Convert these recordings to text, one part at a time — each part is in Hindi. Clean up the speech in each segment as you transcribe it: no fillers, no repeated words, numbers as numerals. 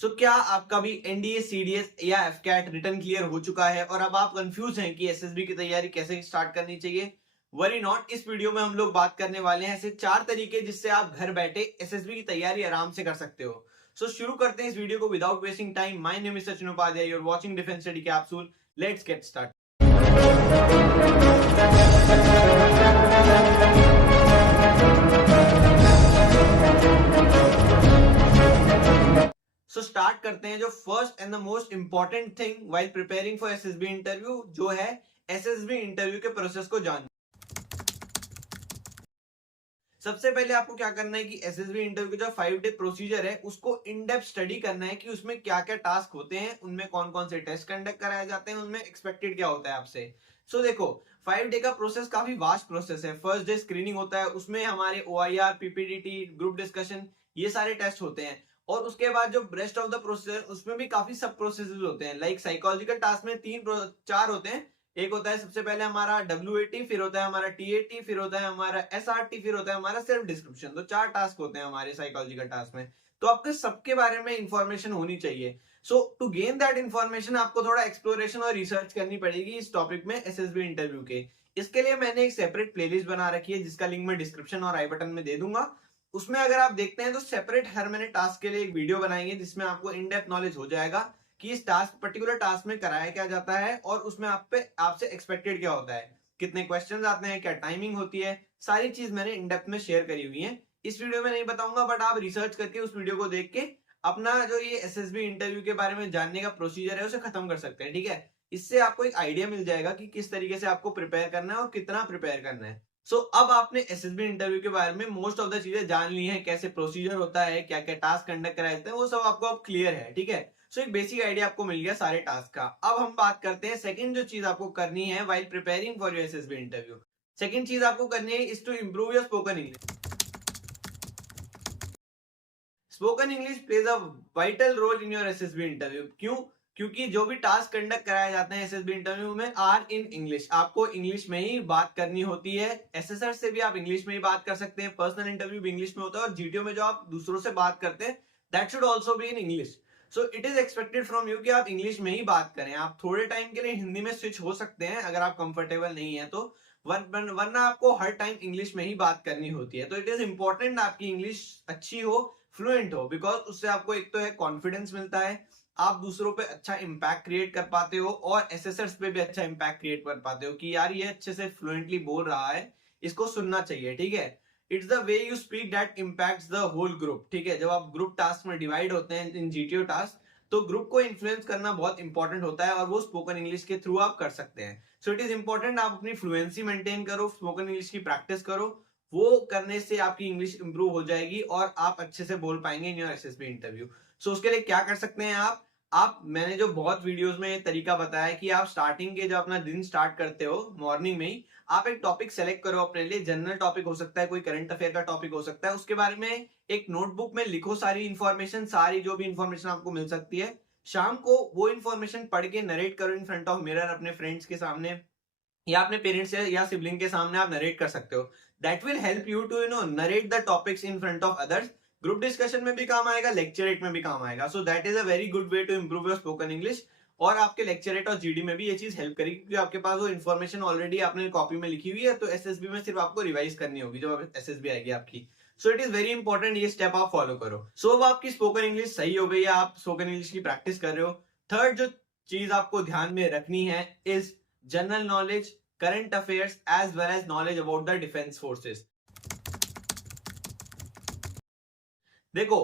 क्या आपका भी एनडीए, सीडीएस या एफकैट रिटर्न क्लियर हो चुका है और अब आप कंफ्यूज हैं कि एसएसबी की तैयारी कैसे स्टार्ट करनी चाहिए? वरी नॉट, इस वीडियो में हम लोग बात करने वाले हैं ऐसे 4 तरीके जिससे आप घर बैठे एसएसबी की तैयारी आराम से कर सकते हो। शुरू करते हैं इस वीडियो को without wasting time. My name is Sachin Upadhyay, you are watching defence study capsule. Let's get start. Start करते हैं जो first and the most important thing while preparing for SSB interview, जो है एसएसबी इंटरव्यू के प्रोसेस को जानना। सबसे पहले आपको क्या करना है कि एसएसबी इंटरव्यू का जो 5 डे प्रोसीजर है उसको इन डेप्थ स्टडी करना है कि उसमें क्या क्या टास्क होते हैं, उनमें कौन कौन से टेस्ट कंडक्ट कराए जाते हैं, उनमें एक्सपेक्टेड क्या होता है आपसे। देखो, 5 डे का प्रोसेस काफी वास्ट प्रोसेस है। फर्स्ट डे स्क्रीनिंग होता है, उसमें हमारे ओआईआर, पीपीडीटी, ग्रुप डिस्कशन, ये सारे टेस्ट होते हैं। और उसके बाद जो रेस्ट ऑफ द प्रोसेस, उसमें भी काफी सब प्रोसेसेस होते हैं। लाइक साइकोलॉजिकल टास्क में 4 होते हैं। एक होता है सबसे पहले हमारा WAT, फिर होता है हमारा TAT, फिर होता है हमारा SRT, फिर होता है हमारा सेल्फ डिस्क्रिप्शन। 4 टास्क होते हैं हमारे साइकोलॉजिकल टास्क में। आपके सबके बारे में इंफॉर्मेशन होनी चाहिए। टू गेन दैट इंफॉर्मेशन आपको थोड़ा एक्सप्लोरेशन और रिसर्च करनी पड़ेगी इस टॉपिक में एसएसबी इंटरव्यू के। इसके लिए मैंने एक सेपरेट प्लेलिस्ट बना रखी है जिसका लिंक मैं डिस्क्रिप्शन और आई बटन में दे दूंगा। उसमें अगर आप देखते हैं तो सेपरेट हर मैंने टास्क के लिए एक वीडियो बनाई है जिसमें आपको इन डेप्थ नॉलेज हो जाएगा कि इस पर्टिकुलर टास्क में कराया क्या जाता है और उसमें आपसे एक्सपेक्टेड क्या होता है, कितने क्वेश्चंस आते हैं, क्या टाइमिंग होती है। सारी चीज मैंने इन डेप्थ में शेयर करी हुई है। इस वीडियो में नहीं बताऊंगा, बट आप रिसर्च करके उस वीडियो को देख के अपना जो ये एसएसबी इंटरव्यू के बारे में जानने का प्रोसीजर है उसे खत्म कर सकते हैं। ठीक है, इससे आपको एक आइडिया मिल जाएगा कि किस तरीके से आपको प्रिपेयर करना है और कितना प्रिपेयर करना है। अब आपने एसएसबी इंटरव्यू के बारे में मोस्ट ऑफ द चीजें जान ली हैं, कैसे प्रोसीजर होता है, क्या क्या टास्क कंडक्ट कराए जाते हैं, वो सब आपको अब क्लियर है। ठीक है, एक बेसिक आइडिया आपको मिल गया सारे टास्क का। अब हम बात करते हैं सेकंड जो चीज आपको करनी है while preparing for your SSB interview. Second चीज आपको करनी है is to improve your spoken English. Spoken English plays a vital role in your SSB interview. क्यों? क्योंकि जो भी टास्क कंडक्ट कराए जाते हैं एसएसबी इंटरव्यू में आर इन इंग्लिश। आपको इंग्लिश में ही बात करनी होती है। एसएसआर से भी आप इंग्लिश में ही बात कर सकते हैं, पर्सनल इंटरव्यू भी इंग्लिश में होता है, और जीटीओ में जो आप दूसरों से बात करते हैं that should also be in English. It is expected from you कि आप इंग्लिश में ही बात करें। आप थोड़े टाइम के लिए हिंदी में स्विच हो सकते हैं अगर आप कंफर्टेबल नहीं है तो, वरना आपको हर टाइम इंग्लिश में ही बात करनी होती है। इट इज इंपॉर्टेंट आपकी इंग्लिश अच्छी हो, फ्लुएंट हो, बिकॉज उससे आपको एक तो है कॉन्फिडेंस मिलता है, आप दूसरों पे अच्छा इंपैक्ट क्रिएट कर पाते हो और एसेसर्स पे भी अच्छा इंपैक्ट क्रिएट कर पाते हो कि यार ये अच्छे से फ्लुएंटली बोल रहा है, इसको सुनना चाहिए। ठीक है, it's the way you speak that impacts the whole group. ठीक है, जब आप ग्रुप टास्क में डिवाइड होते हैं इन जीटीओ टास्क, तो ग्रुप को इन्फ्लुएंस करना बहुत इंपॉर्टेंट होता है और वो स्पोकन इंग्लिश के थ्रू आप कर सकते हैं। इट इज इंपॉर्टेंट आप अपनी फ्लुएंसी मेंटेन करो, स्पोकन इंग्लिश की प्रैक्टिस करो। वो करने से आपकी इंग्लिश इंप्रूव हो जाएगी और आप अच्छे से बोल पाएंगे इन योर एसएसबी इंटरव्यू। उसके लिए क्या कर सकते हैं आप मैंने जो बहुत वीडियोस में ये तरीका बताया कि आप स्टार्टिंग के जब अपना दिन स्टार्ट करते हो मॉर्निंग में ही, आप एक टॉपिक सेलेक्ट करो अपने लिए। जनरल टॉपिक हो सकता है, कोई करंट अफेयर का टॉपिक हो सकता है, उसके बारे में एक नोटबुक में लिखो सारी इंफॉर्मेशन, सारी जो भी इंफॉर्मेशन आपको मिल सकती है। शाम को वो इंफॉर्मेशन पढ़ के नरेट करो इन फ्रंट ऑफ मिरर, अपने फ्रेंड्स के सामने या अपने पेरेंट्स या सिबलिंग के सामने आप नरेट कर सकते हो। That will help you to narrate the topics in front of others. Group discussion में भी काम आएगा, लेक्चरेट में भी काम आएगा। That is a very good way to improve your spoken English. और आपके लेक्चरेट और जीडी में भी ये चीज हेल्प करेगी क्योंकि आपके पास वो इन्फॉर्मेशन ऑलरेडी आपने कॉपी में लिखी हुई है, तो एसएसबी में सिर्फ आपको रिवाइज करनी होगी जब एसएसबी आएगी आपकी। इट इज वेरी इंपॉर्टेंट, ये स्टेप आप फॉलो करो। अब आपकी स्पोकन इंग्लिश सही हो गई है, आप स्पोकन इंग्लिश की प्रैक्टिस कर रहे हो। थर्ड जो चीज आपको ध्यान में रखनी है is general knowledge, current affairs as well as knowledge about the defense forces। देखो,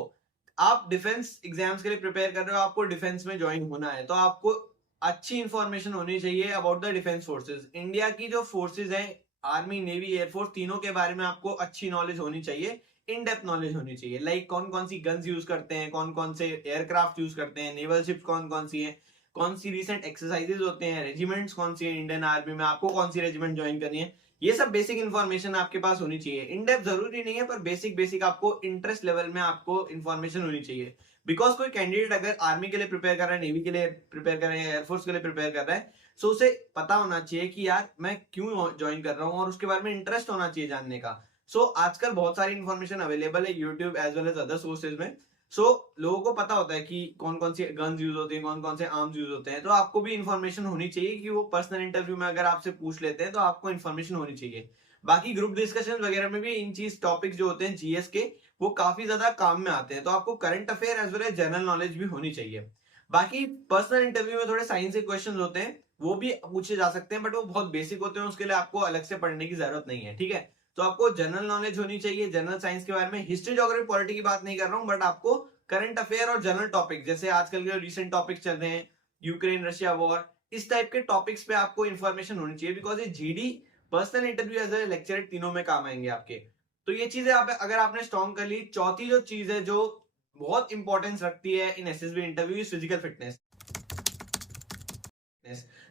आप डिफेंस एग्जाम्स के लिए प्रिपेयर कर रहे हो, आपको डिफेंस में ज्वाइन होना है, तो आपको अच्छी इंफॉर्मेशन होनी चाहिए about the defence forces. India की जो फोर्सेस हैं, आर्मी, नेवी, एयरफोर्स, तीनों के बारे में आपको अच्छी नॉलेज होनी चाहिए, इन डेप्थ नॉलेज होनी चाहिए। लाइक कौन कौन सी गन्स यूज करते हैं, कौन कौन से एयरक्राफ्ट यूज करते हैं, नेवल शिप कौन कौन सी है, कौन सी रिसेंट एक्सरसाइजेज होते हैं, रेजिमेंट्स कौन सी है इंडियन आर्मी में, आपको कौन सी रेजिमेंट ज्वाइन करनी है। ये सब बेसिक इन्फॉर्मेशन आपके पास होनी चाहिए। इन डेप्थ जरूरी नहीं है, पर बेसिक बेसिक आपको इंटरेस्ट लेवल में आपको इन्फॉर्मेशन होनी चाहिए। बिकॉज कोई कैंडिडेट अगर आर्मी के लिए प्रिपेयर कर रहा है, नेवी के लिए प्रिपेयर कर रहा है, एयरफोर्स के लिए प्रिपेयर कर रहा है, उसे पता होना चाहिए कि यार मैं क्यों ज्वाइन कर रहा हूँ और उसके बारे में इंटरेस्ट होना चाहिए जानने का। आजकल बहुत सारी इन्फॉर्मेशन अवेलेबल है YouTube as well as other sources में। लोगों को पता होता है कि कौन कौन सी गन्स यूज होती हैं, कौन कौन से आर्म्स यूज होते हैं, तो आपको भी इन्फॉर्मेशन होनी चाहिए कि वो पर्सनल इंटरव्यू में अगर आपसे पूछ लेते हैं तो आपको इन्फॉर्मेशन होनी चाहिए। बाकी ग्रुप डिस्कशन वगैरह में भी इन चीज टॉपिक्स जो होते हैं जीएस के, वो काफी ज्यादा काम में आते हैं, तो आपको current affair as well as general knowledge भी होनी चाहिए। बाकी पर्सनल इंटरव्यू में थोड़े साइंस के क्वेश्चन होते हैं, वो भी पूछे जा सकते हैं, बट वो बहुत बेसिक होते हैं, उसके लिए आपको अलग से पढ़ने की जरूरत नहीं है, ठीक है। तो आपको जनरल नॉलेज होनी चाहिए, जनरल साइंस के बारे में, हिस्ट्री ज्योग्राफी पॉलिटी की बात नहीं कर रहा हूं, बट आपको करंट अफेयर और जनरल टॉपिक, जैसे आजकल के रिसेंट टॉपिक चल रहे हैं, यूक्रेन रशिया वॉर, इस टाइप के टॉपिक्स पे आपको इन्फॉर्मेशन होनी चाहिए, बिकॉज ये GD, personal interview as a lecture, तीनों में काम आएंगे आपके। तो ये चीजें अगर आपने स्ट्रॉन्ग कर ली। चौथी जो चीज है जो बहुत इंपॉर्टेंस रखती है इन एसएसबी इंटरव्यू, फिजिकल फिटनेस।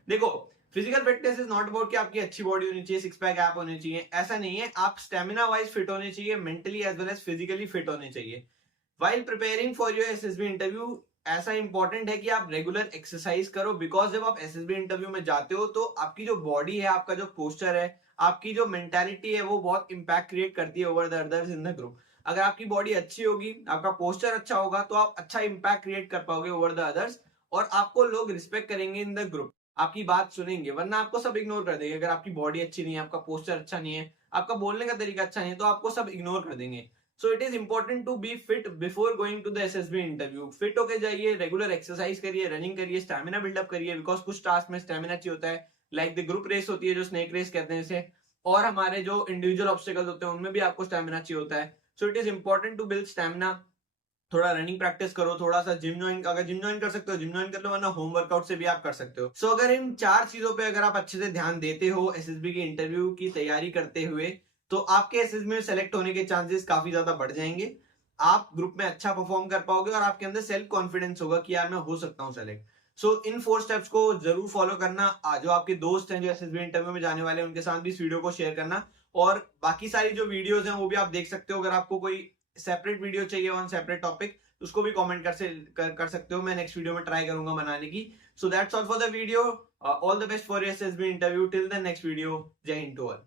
देखो, physical fitness is not about कि आपकी अच्छी बॉडी होनी चाहिए, सिक्स पैक ऐप होनी चाहिए, ऐसा नहीं है। आप स्टेमिना वाइज फिट होने चाहिए, mentally as well as physically fit होने चाहिए। While preparing for your SSB interview, ऐसा इंपॉर्टेंट है कि आप रेगुलर एक्सरसाइज करो, बिकॉज जब आप एसएसबी इंटरव्यू में जाते हो तो आपकी जो बॉडी है, आपका जो पोस्चर है, आपकी जो मेंटालिटी है, वो बहुत इंपैक्ट क्रिएट करती है over the others in the group. अगर आपकी बॉडी अच्छी होगी, आपका पोस्चर अच्छा होगा, तो आप अच्छा इंपैक्ट क्रिएट कर पाओगे ओवर द अदर्स, और आपको लोग रिस्पेक्ट करेंगे इन द ग्रुप, आपकी बात सुनेंगे। वरना आपको सब इग्नोर कर देंगे। अगर आपकी बॉडी अच्छी नहीं है, आपका पोस्चर अच्छा नहीं है, आपका बोलने का तरीका अच्छा नहीं है, तो आपको सब इग्नोर कर देंगे। So it is important to be fit before going to the SSB interview. Fit होके जाइए, रेगुलर एक्सरसाइज करिए, रनिंग करिए, स्टैमिना बिल्डअप करिए, बिकॉज कुछ टास्क में स्टैमिना चाहिए होता है, लाइक द ग्रुप रेस होती है जो स्नेक रेस कहते हैं इसे, और हमारे जो इंडिविजुअल ऑब्स्टिकल्स होते हैं उनमें भी आपको स्टैमिना चाहिए होता है। So it is important to build stamina. थोड़ा रनिंग प्रैक्टिस करो, थोड़ा सा जिम ज्वाइन, अगर जिम ज्वाइन कर सकते हो जिम ज्वाइन कर लो, वरना होम वर्कआउट से भी आप कर सकते हो। सो अगर इन चार चीजों पे अगर आप अच्छे से ध्यान देते हो एसएसबी के इंटरव्यू की तैयारी करते हुए, तो आपके एसएसबी में सेलेक्ट होने के चांसेस काफी ज्यादा बढ़ जाएंगे। आप ग्रुप में अच्छा परफॉर्म कर पाओगे और आपके अंदर सेल्फ कॉन्फिडेंस होगा कि यार मैं हो सकता हूँ सेलेक्ट। सो इन 4 स्टेप्स को जरूर फॉलो करना। जो आपके दोस्त हैं जो एसएसबी इंटरव्यू में जाने वाले हैं, उनके साथ भी इस वीडियो को शेयर करना, और बाकी सारी जो वीडियोस हैं वो भी आप देख सकते हो। अगर आपको कोई सेपरेट वीडियो चाहिए ऑन सेपरेट टॉपिक, उसको भी कमेंट कर सकते हो, मैं नेक्स्ट वीडियो में ट्राई करूंगा बनाने की। So that's all for the video. All the best for your SSB interview. Till the next video, जय हिंद टू ऑल।